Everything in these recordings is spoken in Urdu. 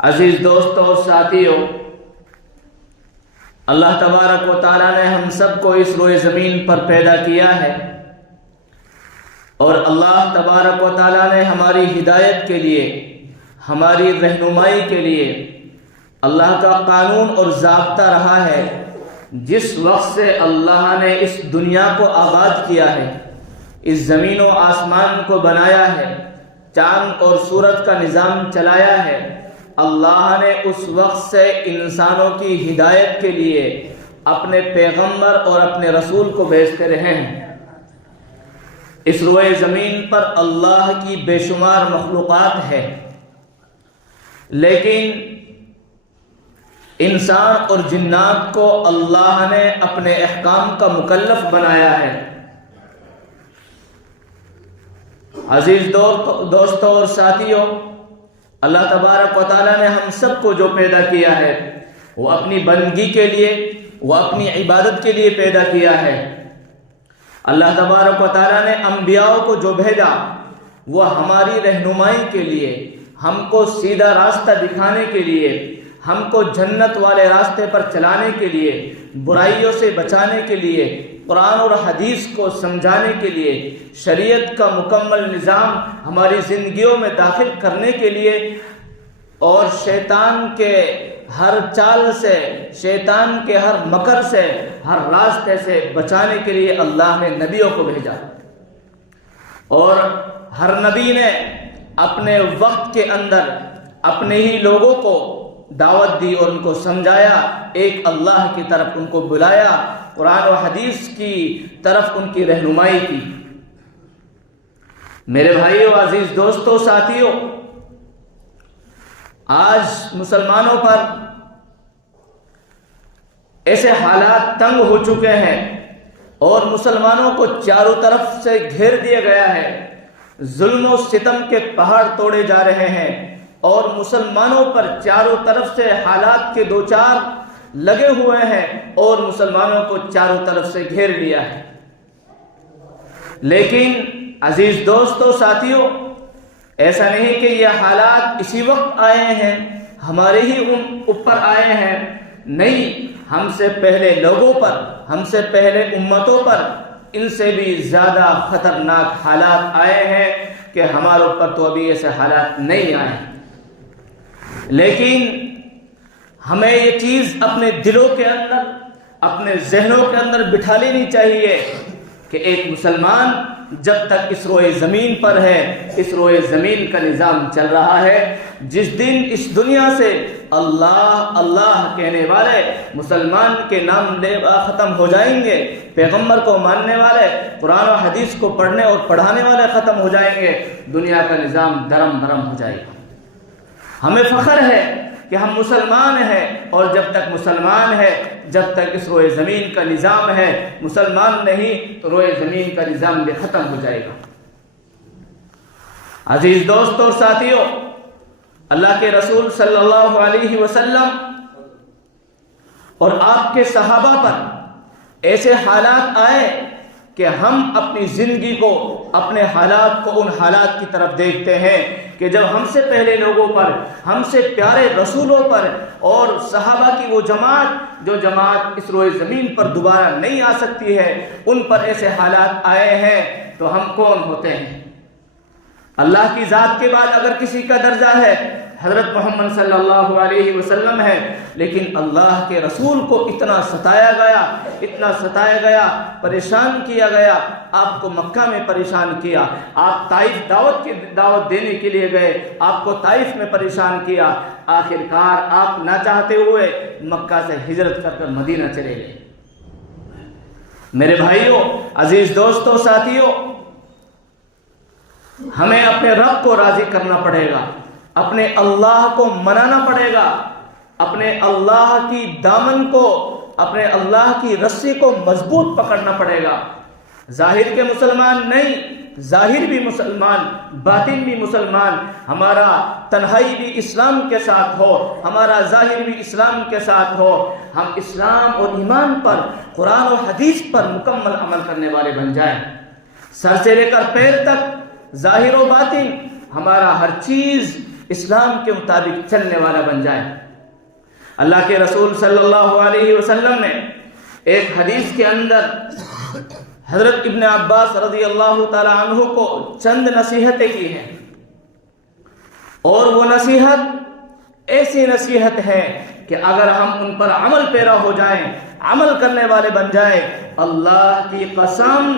عزیز دوستوں اور ساتھیوں، اللہ تبارک و تعالیٰ نے ہم سب کو اس روئے زمین پر پیدا کیا ہے، اور اللہ تبارک و تعالیٰ نے ہماری ہدایت کے لیے، ہماری رہنمائی کے لیے اللہ کا قانون اور ضابطہ رہا ہے۔ جس وقت سے اللہ نے اس دنیا کو آباد کیا ہے، اس زمین و آسمان کو بنایا ہے، چاند اور سورج کا نظام چلایا ہے، اللہ نے اس وقت سے انسانوں کی ہدایت کے لیے اپنے پیغمبر اور اپنے رسول کو بھیجتے رہے ہیں۔ اس روئے زمین پر اللہ کی بے شمار مخلوقات ہے، لیکن انسان اور جنات کو اللہ نے اپنے احکام کا مکلف بنایا ہے۔ عزیز دوستوں اور ساتھیوں، اللہ تبارک و تعالیٰ نے ہم سب کو جو پیدا کیا ہے وہ اپنی بندگی کے لیے، وہ اپنی عبادت کے لیے پیدا کیا ہے۔ اللہ تبارک و تعالیٰ نے انبیاء کو جو بھیجا وہ ہماری رہنمائی کے لیے، ہم کو سیدھا راستہ دکھانے کے لیے، ہم کو جنت والے راستے پر چلانے کے لیے، برائیوں سے بچانے کے لیے، قرآن اور حدیث کو سمجھانے کے لیے، شریعت کا مکمل نظام ہماری زندگیوں میں داخل کرنے کے لیے، اور شیطان کے ہر چال سے، شیطان کے ہر مکر سے، ہر راستے سے بچانے کے لیے اللہ نے نبیوں کو بھیجا، اور ہر نبی نے اپنے وقت کے اندر اپنے ہی لوگوں کو دعوت دی اور ان کو سمجھایا، ایک اللہ کی طرف ان کو بلایا، قرآن و حدیث کی طرف ان کی رہنمائی کی۔ میرے بھائیو، عزیز دوستوں، ساتھیوں، آج مسلمانوں پر ایسے حالات تنگ ہو چکے ہیں اور مسلمانوں کو چاروں طرف سے گھیر دیا گیا ہے، ظلم و ستم کے پہاڑ توڑے جا رہے ہیں، اور مسلمانوں پر چاروں طرف سے حالات کے دو چار لگے ہوئے ہیں اور مسلمانوں کو چاروں طرف سے گھیر لیا ہے۔ لیکن عزیز دوستوں، ساتھیوں، ایسا نہیں کہ یہ حالات اسی وقت آئے ہیں، ہمارے ہی اوپر آئے ہیں، نہیں، ہم سے پہلے لوگوں پر، ہم سے پہلے امتوں پر ان سے بھی زیادہ خطرناک حالات آئے ہیں کہ ہمارے اوپر تو ابھی ایسے حالات نہیں آئے ہیں۔ لیکن ہمیں یہ چیز اپنے دلوں کے اندر، اپنے ذہنوں کے اندر بٹھا لینی چاہیے کہ ایک مسلمان جب تک اس روئے زمین پر ہے، اس روئے زمین کا نظام چل رہا ہے، جس دن اس دنیا سے اللہ اللہ کہنے والے مسلمان کے نام ختم ہو جائیں گے، پیغمبر کو ماننے والے، قرآن و حدیث کو پڑھنے اور پڑھانے والے ختم ہو جائیں گے، دنیا کا نظام درم برم ہو جائے گا۔ ہمیں فخر ہے کہ ہم مسلمان ہیں، اور جب تک مسلمان ہے، جب تک اس روئے زمین کا نظام ہے، مسلمان نہیں تو روئے زمین کا نظام بھی ختم ہو جائے گا۔ عزیز دوستوں اور ساتھیوں، اللہ کے رسول صلی اللہ علیہ وسلم اور آپ کے صحابہ پر ایسے حالات آئے کہ ہم اپنی زندگی کو، اپنے حالات کو ان حالات کی طرف دیکھتے ہیں کہ جب ہم سے پہلے لوگوں پر، ہم سے پیارے رسولوں پر اور صحابہ کی وہ جماعت جو جماعت اس روئے زمین پر دوبارہ نہیں آ سکتی ہے، ان پر ایسے حالات آئے ہیں، تو ہم کون ہوتے ہیں؟ اللہ کی ذات کے بعد اگر کسی کا درجہ ہے، حضرت محمد صلی اللہ علیہ وسلم ہے، لیکن اللہ کے رسول کو اتنا ستایا گیا، اتنا ستایا گیا، پریشان کیا گیا، آپ کو مکہ میں پریشان کیا، آپ طائف دعوت دینے کے لیے گئے، آپ کو طائف میں پریشان کیا، آخرکار آپ نہ چاہتے ہوئے مکہ سے ہجرت کر کر مدینہ چلے گئے۔ میرے بھائیوں، عزیز دوستوں، ساتھیوں، ہمیں اپنے رب کو راضی کرنا پڑے گا، اپنے اللہ کو منانا پڑے گا، اپنے اللہ کی دامن کو، اپنے اللہ کی رسی کو مضبوط پکڑنا پڑے گا۔ ظاہر کے مسلمان نہیں، ظاہر بھی مسلمان، باطن بھی مسلمان، ہمارا تنہائی بھی اسلام کے ساتھ ہو، ہمارا ظاہر بھی اسلام کے ساتھ ہو، ہم اسلام اور ایمان پر، قرآن و حدیث پر مکمل عمل کرنے والے بن جائیں، سر سے لے کر پیر تک، ظاہر و باطن، ہمارا ہر چیز اسلام کے مطابق چلنے والا بن جائے۔ اللہ کے رسول صلی اللہ علیہ وسلم نے ایک حدیث کے اندر حضرت ابن عباس رضی اللہ تعالی عنہ کو چند نصیحتیں کی ہیں، اور وہ نصیحت ایسی نصیحت ہے کہ اگر ہم ان پر عمل پیرا ہو جائیں، عمل کرنے والے بن جائیں، اللہ کی قسم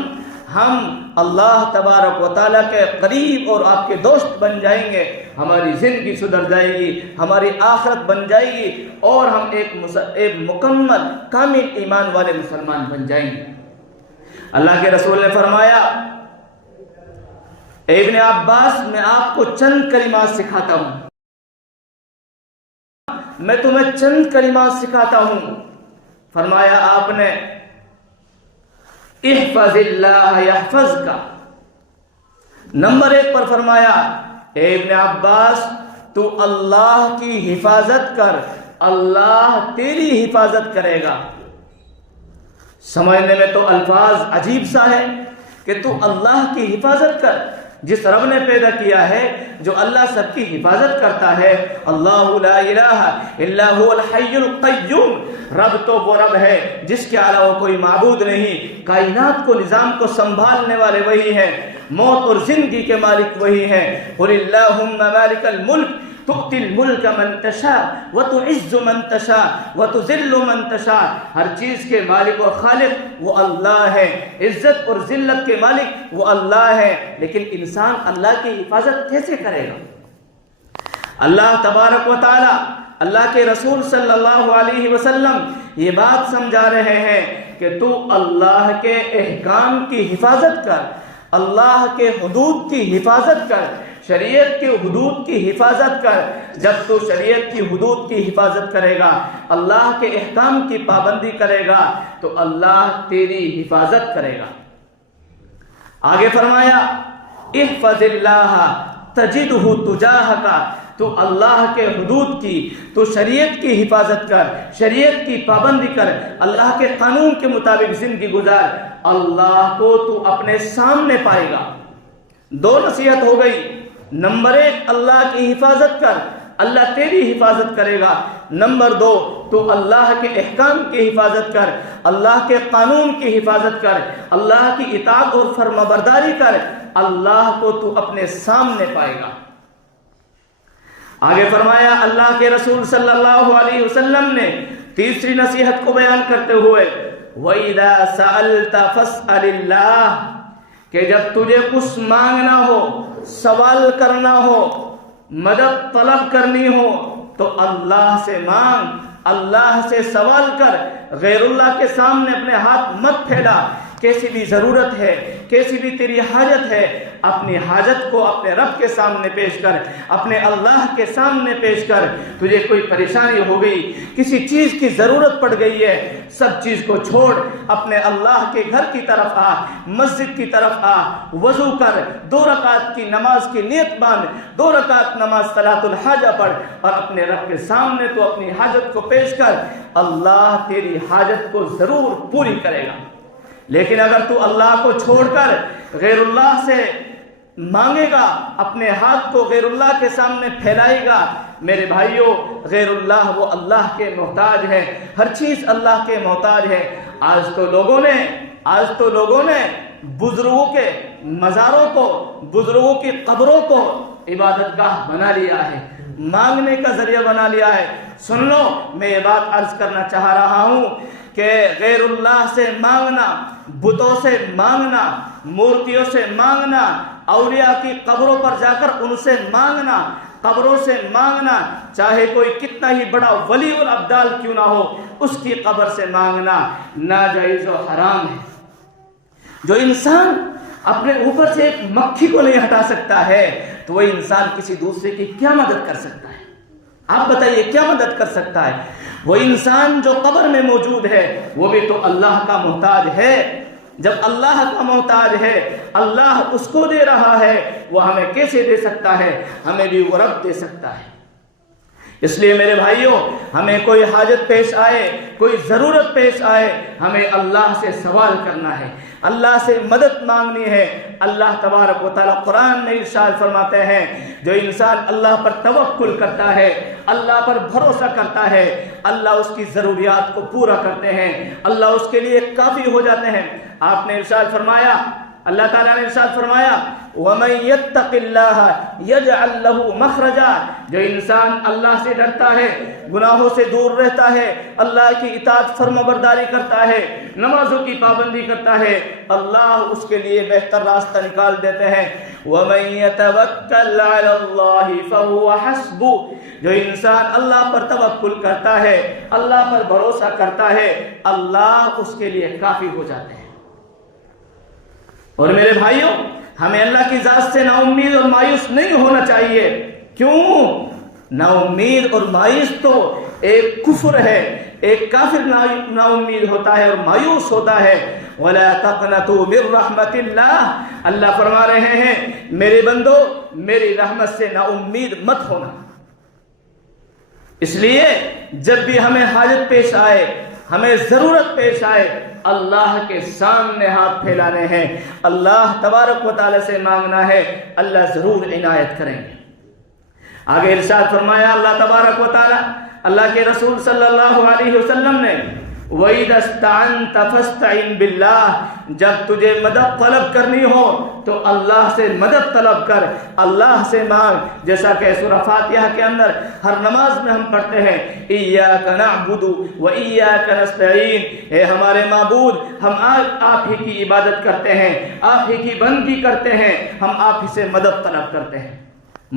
ہم اللہ تبارک و تعالیٰ کے قریب اور آپ کے دوست بن جائیں گے، ہماری زندگی سدھر جائے گی، ہماری آخرت بن جائے گی، اور ہم ایک مکمل کامل ایمان والے مسلمان بن جائیں گے۔ اللہ کے رسول نے فرمایا، اے ابن عباس میں آپ کو چند کلمات سکھاتا ہوں، میں تمہیں چند کلمات سکھاتا ہوں۔ فرمایا آپ نے، احفظ اللہ یحفظک۔ نمبر 1 پر فرمایا، اے ابن عباس تو اللہ کی حفاظت کر، اللہ تیری حفاظت کرے گا۔ سمجھنے میں تو الفاظ عجیب سا ہے کہ تو اللہ کی حفاظت کر، جس رب نے پیدا کیا ہے، جو اللہ سب کی حفاظت کرتا ہے، اللہ لا الہ الا هو الحی القیوم، رب تو وہ رب ہے جس کے علاوہ کوئی معبود نہیں، کائنات کو نظام کو سنبھالنے والے وہی ہیں، موت اور زندگی کے مالک وہی ہیں۔ قل اللہم مالک الملک تؤتی الملک من تشاء وتعز من تشاء وتذل من تشاء، ہر چیز کے مالک اور خالق وہ اللہ ہے، عزت اور ذلت کے مالک وہ اللہ ہے، لیکن انسان اللہ کی حفاظت کیسے کرے گا؟ اللہ تبارک و تعالی، اللہ کے رسول صلی اللہ علیہ وسلم یہ بات سمجھا رہے ہیں کہ تو اللہ کے احکام کی حفاظت کر، اللہ کے حدود کی حفاظت کر، شریعت کے حدود کی حفاظت کر۔ جب تو شریعت کی حدود کی حفاظت کرے گا، اللہ کے احکام کی پابندی کرے گا، تو اللہ تیری حفاظت کرے گا۔ آگے فرمایا، احفظ اللہ تجدہ تجاہک، تو اللہ کے حدود کی، تو شریعت کی حفاظت کر، شریعت کی پابندی کر، اللہ کے قانون کے مطابق زندگی گزار، اللہ کو تو اپنے سامنے پائے گا۔ 2 نصیحت ہو گئی۔ نمبر 1 اللہ کی حفاظت کر، اللہ تیری حفاظت کرے گا۔ نمبر 2 تو اللہ کے احکام کی حفاظت کر، اللہ کے قانون کی حفاظت کر، اللہ کی اطاعت اور فرمانبرداری کر، اللہ کو تو اپنے سامنے پائے گا۔ آگے فرمایا اللہ کے رسول صلی اللہ علیہ وسلم نے تیسری نصیحت کو بیان کرتے ہوئے، وَإِذَا سَأَلْتَ فَاسْأَلِ اللَّهِ، کہ جب تجھے کچھ مانگنا ہو، سوال کرنا ہو، مدد طلب کرنی ہو، تو اللہ سے مانگ، اللہ سے سوال کر، غیر اللہ کے سامنے اپنے ہاتھ مت پھیلا۔ کیسی بھی ضرورت ہے، کیسی بھی تیری حاجت ہے، اپنی حاجت کو اپنے رب کے سامنے پیش کر، اپنے اللہ کے سامنے پیش کر۔ تجھے کوئی پریشانی ہو گئی، کسی چیز کی ضرورت پڑ گئی ہے، سب چیز کو چھوڑ، اپنے اللہ کے گھر کی طرف آ، مسجد کی طرف آ، وضو کر، 2 رکعت کی نماز کی نیت باندھ، 2 رکعت نماز صلاۃ الحاجہ پڑھ، اور اپنے رب کے سامنے تو اپنی حاجت کو پیش کر، اللہ تیری حاجت کو ضرور پوری کرے گا۔ لیکن اگر تو اللہ کو چھوڑ کر غیر اللہ سے مانگے گا، اپنے ہاتھ کو غیر اللہ کے سامنے پھیلائے گا، میرے بھائیوں، غیر اللہ وہ اللہ کے محتاج ہے، ہر چیز اللہ کے محتاج ہے۔ آج تو لوگوں نے بزرگوں کے مزاروں کو، بزرگوں کی قبروں کو عبادت گاہ بنا لیا ہے، مانگنے کا ذریعہ بنا لیا ہے۔ سن لو، میں یہ بات عرض کرنا چاہ رہا ہوں کہ غیر اللہ سے مانگنا، بتوں سے مانگنا، مورتیوں سے مانگنا، اولیاء کی قبروں پر جا کر ان سے مانگنا، قبروں سے مانگنا، چاہے کوئی کتنا ہی بڑا ولی الابدال کیوں نہ ہو، اس کی قبر سے مانگنا ناجائز و حرام ہے۔ جو انسان اپنے اوپر سے ایک مکھی کو نہیں ہٹا سکتا ہے، تو وہ انسان کسی دوسرے کی کیا مدد کر سکتا ہے؟ آپ بتائیے، کیا مدد کر سکتا ہے؟ وہ انسان جو قبر میں موجود ہے، وہ بھی تو اللہ کا محتاج ہے۔ جب اللہ کا محتاج ہے، اللہ اس کو دے رہا ہے، وہ ہمیں کیسے دے سکتا ہے؟ ہمیں بھی وہ رب دے سکتا ہے۔ اس لیے میرے بھائیوں، ہمیں کوئی حاجت پیش آئے، کوئی ضرورت پیش آئے، ہمیں اللہ سے سوال کرنا ہے، اللہ سے مدد مانگنی ہے۔ اللہ تبارک و تعالیٰ قرآن میں ارشاد فرماتے ہیں، جو انسان اللہ پر توکل کرتا ہے، اللہ پر بھروسہ کرتا ہے، اللہ اس کی ضروریات کو پورا کرتے ہیں، اللہ اس کے لیے کافی ہو جاتے ہیں۔ آپ نے ارشاد فرمایا، اللہ تعالیٰ نے ارشاد فرمایا، وَمَن يَتَّقِ اللَّهَ يَجْعَلْ لَهُ مَخْرَجًا، جو انسان اللہ سے ڈرتا ہے، گناہوں سے دور رہتا ہے، اللہ کی اطاعت فرمانبرداری کرتا ہے، نمازوں کی پابندی کرتا ہے، اللہ اس کے لیے بہتر راستہ نکال دیتے ہیں۔ وَمَن يَتَوَكَّلْ عَلَى اللَّهِ فَهُوَ حَسْبُهُ، جو انسان اللہ پر توکل کرتا ہے، اللہ پر بھروسہ کرتا ہے، اللہ اس کے لیے کافی ہو جاتے ہیں۔ اور میرے بھائیوں، ہمیں اللہ کی ذات سے نا امید اور مایوس نہیں ہونا چاہیے۔ کیوں؟ نا امید اور مایوس تو ایک کفر ہے، ایک کافر نا امید ہوتا ہے اور مایوس ہوتا ہے۔ وَلَا تَقْنَطُوا مِن رَحْمَةِ اللَّهِ، اللہ فرما رہے ہیں میرے بندو، میری رحمت سے نا امید مت ہونا۔ اس لیے جب بھی ہمیں حاجت پیش آئے، ہمیں ضرورت پیش آئے، اللہ کے سامنے ہاتھ پھیلانے ہیں، اللہ تبارک و تعالی سے مانگنا ہے، اللہ ضرور عنایت کریں گے۔ آگے ارشاد فرمایا اللہ تبارک و تعالی، اللہ کے رسول صلی اللہ علیہ وسلم نے، وَإِذَا اسْتَعَنْتَ فَاسْتَعِنْ بِاللَّهِ، جب تجھے مدد طلب کرنی ہو تو اللہ سے مدد طلب کر، اللہ سے مانگ، جیسا کہ سورہ فاتحہ کے اندر ہر نماز میں ہم پڑھتے ہیں، إِيَّاكَ نَعْبُدُ وَإِيَّاكَ نَسْتَعِينُ، اے ہمارے معبود، ہم آپ ہی کی عبادت کرتے ہیں، آپ ہی کی بندگی کرتے ہیں، ہم آپ ہی سے مدد طلب کرتے ہیں۔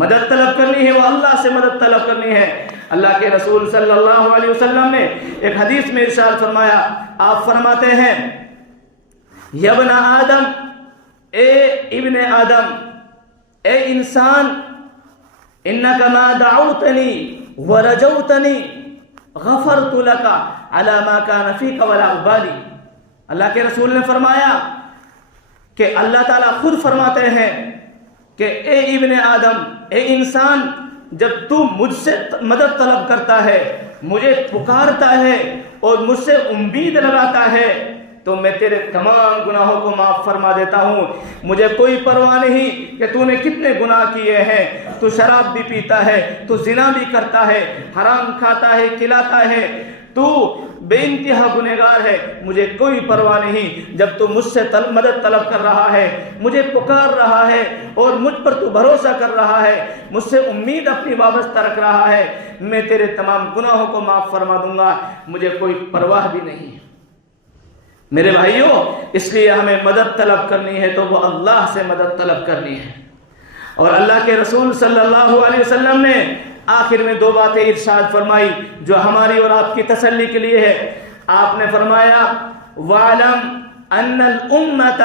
مدد طلب کرنی ہے وہ اللہ سے مدد طلب کرنی ہے۔ اللہ کے رسول صلی اللہ علیہ وسلم نے ایک حدیث میں ارشاد فرمایا، آپ فرماتے ہیں، یا ابن آدم، اے ابن آدم، اے انسان، انک ما دعوتنی ورجوتنی غفرت لک علی ما کان فیک ولا ابالی۔ اللہ کے رسول نے فرمایا کہ اللہ تعالیٰ خود فرماتے ہیں کہ اے ابن آدم، اے انسان، جب تو مجھ سے مدد طلب کرتا ہے، مجھے پکارتا ہے اور مجھ سے امید لگاتا ہے، تو میں تیرے تمام گناہوں کو معاف فرما دیتا ہوں۔ مجھے کوئی پرواہ نہیں کہ تو نے کتنے گناہ کیے ہیں، تو شراب بھی پیتا ہے، تو زنا بھی کرتا ہے، حرام کھاتا ہے، کھلاتا ہے، تو بے انتہا گنہگار ہے، مجھے کوئی پرواہ نہیں۔ جب تو مجھ سے مدد طلب کر رہا ہے، مجھے پکار رہا ہے اور مجھ پر تو بھروسہ کر رہا ہے، مجھ سے امید اپنی وابستہ رکھ رہا ہے، میں تیرے تمام گناہوں کو معاف فرما دوں گا، مجھے کوئی پرواہ بھی نہیں۔ میرے بھائیوں، اس لیے ہمیں مدد طلب کرنی ہے تو وہ اللہ سے مدد طلب کرنی ہے۔ اور اللہ کے رسول صلی اللہ علیہ وسلم نے آخر میں دو باتیں ارشاد فرمائی جو ہماری اور آپ کی تسلی کے لیے ہے۔ آپ نے فرمایا، وَاعْلَمْ أَنَّ الْأُمَّةَ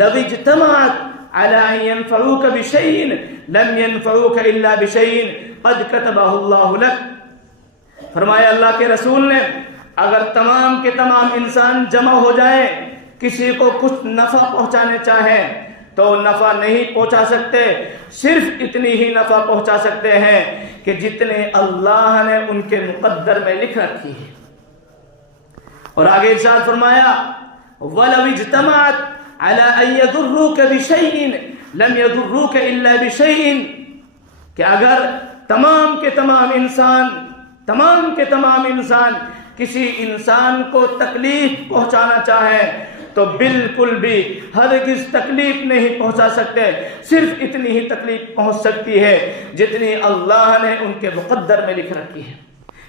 لَوِ اجْتَمَعَتْ عَلَىٰ أَن يَنفَعُوكَ بِشَيْءٍ لَمْ يَنفَعُوكَ إِلَّا بِشَيْءٍ قَدْ كَتَبَهُ اللَّهُ لَكَ۔ فرمایا اللہ کے رسول نے، اگر تمام کے تمام انسان جمع ہو جائیں، کسی کو کچھ نفع پہنچانے چاہیں تو نفع نہیں پہنچا سکتے، صرف اتنی ہی نفع پہنچا سکتے ہیں کہ جتنے اللہ نے ان کے مقدر میں لکھ رکھی ہے۔ اور آگے ارشاد فرمایا، وَلَوِ اجْتَمَعَتْ عَلَىٰ أَن يَضُرُّوكَ بِشَيْءٍ لَمْ يَضُرُّوكَ إِلَّا بِشَيْءٍ، کہ اگر تمام کے تمام انسان کسی انسان کو تکلیف پہنچانا چاہیں تو بالکل بھی ہرگز تکلیف نہیں پہنچا سکتے، صرف اتنی ہی تکلیف پہنچ سکتی ہے جتنی اللہ نے ان کے مقدر میں لکھ رکھی ہے۔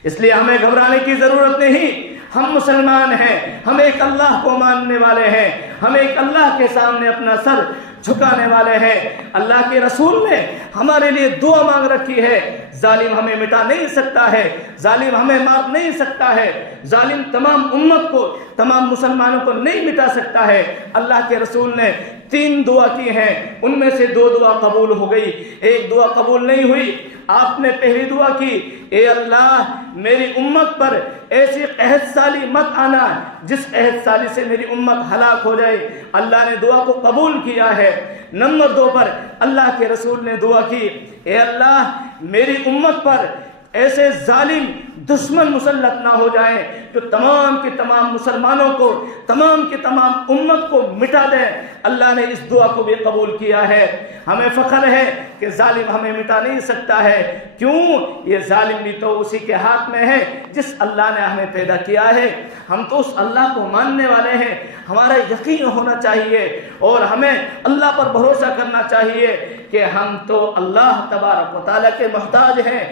اس لیے ہمیں گھبرانے کی ضرورت نہیں، ہم مسلمان ہیں، ہم ایک اللہ کو ماننے والے ہیں، ہم ایک اللہ کے سامنے اپنا سر جھکانے والے ہیں۔ اللہ کے رسول نے ہمارے لیے دعا مانگ رکھی ہے، ظالم ہمیں مٹا نہیں سکتا ہے، ظالم ہمیں مار نہیں سکتا ہے، ظالم تمام امت کو، تمام مسلمانوں کو نہیں مٹا سکتا ہے۔ اللہ کے رسول نے 3 دعا کی ہیں، ان میں سے 2 دعا قبول ہو گئی، ایک دعا قبول نہیں ہوئی۔ آپ نے پہلی دعا کی، اے اللہ میری امت پر ایسی قحط سالی مت آنا جس قحط سالی سے میری امت ہلاک ہو جائے، اللہ نے دعا کو قبول کیا ہے۔ نمبر 2 پر اللہ کے رسول نے دعا کی، اے اللہ میری امت پر ایسے ظالم دشمن مسلط نہ ہو جائیں جو تمام کے تمام مسلمانوں کو، تمام کے تمام امت کو مٹا دیں۔ اللہ نے اس دعا کو بھی قبول کیا ہے۔ ہمیں فخر ہے کہ ظالم ہمیں مٹا نہیں سکتا ہے۔ کیوں؟ یہ ظالم بھی تو اسی کے ہاتھ میں ہے جس اللہ نے ہمیں پیدا کیا ہے۔ ہم تو اس اللہ کو ماننے والے ہیں، ہمارا یقین ہونا چاہیے اور ہمیں اللہ پر بھروسہ کرنا چاہیے کہ ہم تو اللہ تبارک و تعالیٰ کے محتاج ہیں۔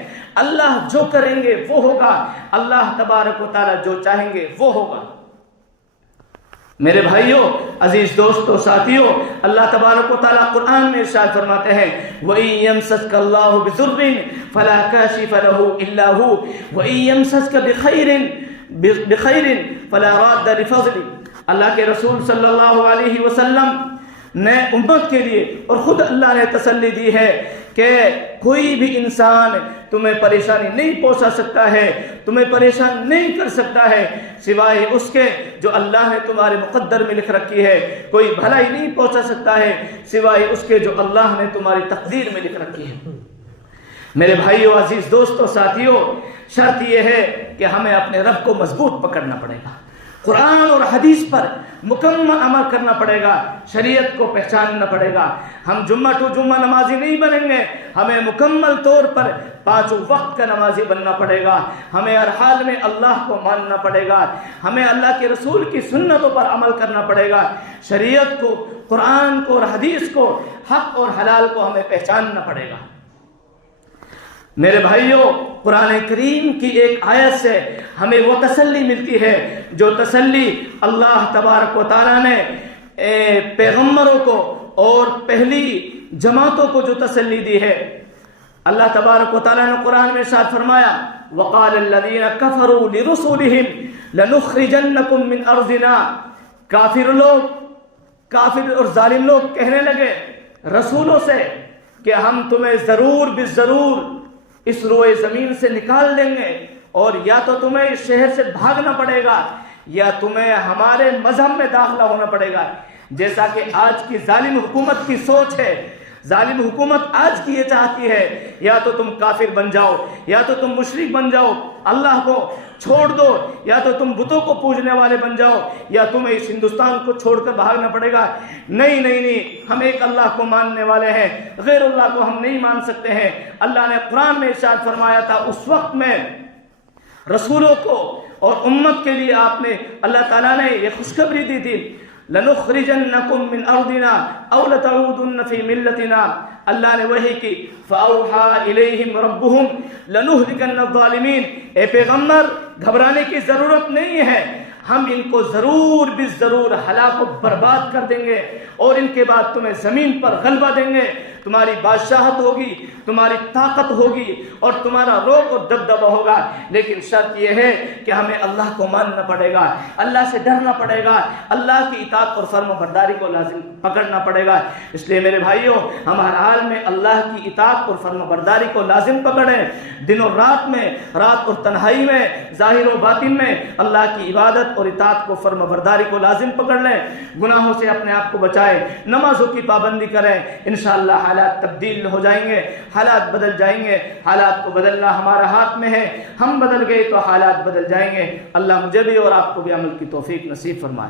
اللہ جو کریں گے وہ ہوگا، اللہ تبارک و تعالیٰ جو چاہیں گے وہ ہوگا۔ میرے بھائیوں، عزیز دوستوں، ساتھیوں، اللہ تبارک و تعالیٰ قرآن میں ارشاد فرماتے ہیں وَإِن يَمْسَسْكَ اللَّهُ بِضُرٍّ فَلَا كَاشِفَ لَهُ إِلَّا هُوَ وَإِن يَمْسَسْكَ بِخَيْرٍ فَلَا رَادَّ لِفَضْلِهِ۔ اللہ کے رسول صلی اللہ علیہ وسلم نے امت کے لیے اور خود اللہ نے تسلی دی ہے کہ کوئی بھی انسان تمہیں پریشانی نہیں پہنچا سکتا ہے، تمہیں پریشان نہیں کر سکتا ہے سوائے اس کے جو اللہ نے تمہارے مقدر میں لکھ رکھی ہے۔ کوئی بھلائی نہیں پہنچا سکتا ہے سوائے اس کے جو اللہ نے تمہاری تقدیر میں لکھ رکھی ہے۔ میرے بھائیوں، عزیز دوستوں، ساتھیوں، شرط یہ ہے کہ ہمیں اپنے رب کو مضبوط پکڑنا پڑے گا، قرآن اور حدیث پر مکمل عمل کرنا پڑے گا، شریعت کو پہچاننا پڑے گا۔ ہم جمعہ ٹو جمعہ نمازی نہیں بنیں گے، ہمیں مکمل طور پر 5 وقت کا نمازی بننا پڑے گا۔ ہمیں ہر حال میں اللہ کو ماننا پڑے گا، ہمیں اللہ کے رسول کی سنتوں پر عمل کرنا پڑے گا، شریعت کو، قرآن کو اور حدیث کو، حق اور حلال کو ہمیں پہچاننا پڑے گا۔ میرے بھائیوں، قرآن کریم کی ایک آیت سے ہمیں وہ تسلی ملتی ہے جو تسلی اللہ تبارک و تعالیٰ نے پیغمبروں کو اور پہلی جماعتوں کو جو تسلی دی ہے۔ اللہ تبارک و تعالیٰ نے قرآن میں ارشاد فرمایا وَقَالَ الَّذِينَ كَفَرُوا لِرُسُلِهِمْ لَنُخْرِجَنَّكُمْ مِنْ أَرْضِنَا۔ کافر اور ظالم لوگ کہنے لگے رسولوں سے کہ ہم تمہیں ضرور بالضرور اس روئے زمین سے نکال دیں گے، اور یا تو تمہیں اس شہر سے بھاگنا پڑے گا یا تمہیں ہمارے مذہب میں داخلہ ہونا پڑے گا۔ جیسا کہ آج کی ظالم حکومت کی سوچ ہے، ظالم حکومت آج کی یہ چاہتی ہے یا تو تم کافر بن جاؤ، یا تو تم مشرک بن جاؤ، اللہ کو چھوڑ دو، یا تو تم بتوں کو پوجنے والے بن جاؤ، یا تمہیں اس ہندوستان کو چھوڑ کر بھاگنا پڑے گا۔ نہیں نہیں نہیں، ہم ایک اللہ کو ماننے والے ہیں، غیر اللہ کو ہم نہیں مان سکتے ہیں۔ اللہ نے قرآن میں ارشاد فرمایا تھا اس وقت میں رسولوں کو اور امت کے لیے آپ نے، اللہ تعالیٰ نے یہ خوشخبری دی تھی لَنُخْرِجَنَّكُمْ مِنْ أَرْضِنَا أَوْ لَتَعُودُنَّ فِي مِلَّتِنَا۔ اللہ نے وحی کی فَأَوْحَى إِلَيْهِمْ رَبُّهُمْ لَنُهْلِكَنَّ الظَّالِمِينَ۔ اے پیغمبر، گھبرانے کی ضرورت نہیں ہے، ہم ان کو ضرور بالضرور ہلاک و برباد کر دیں گے، اور ان کے بعد تمہیں زمین پر غلبہ دیں گے، تمہاری بادشاہت ہوگی، تمہاری طاقت ہوگی اور تمہارا روب اور دبدبہ ہوگا۔ لیکن شرط یہ ہے کہ ہمیں اللہ کو ماننا پڑے گا، اللہ سے ڈرنا پڑے گا، اللہ کی اطاعت اور فرما برداری کو لازم پکڑنا پڑے گا۔ اس لیے میرے بھائیوں، ہم ہر حال میں اللہ کی اطاعت اور فرما برداری کو لازم پکڑیں، دن اور رات میں، رات اور تنہائی میں، ظاہر و باطن میں اللہ کی عبادت اور اطاعت کو، فرما برداری کو لازم پکڑ لیں، گناہوں سے اپنے آپ کو بچائیں، نمازوں کی پابندی کریں، انشاءاللہ حالات تبدیل ہو جائیں گے، حالات بدل جائیں گے۔ حالات کو بدلنا ہمارا ہاتھ میں ہے، ہم بدل گئے تو حالات بدل جائیں گے۔ اللہ مجھے بھی اور آپ کو بھی عمل کی توفیق نصیب فرمائے۔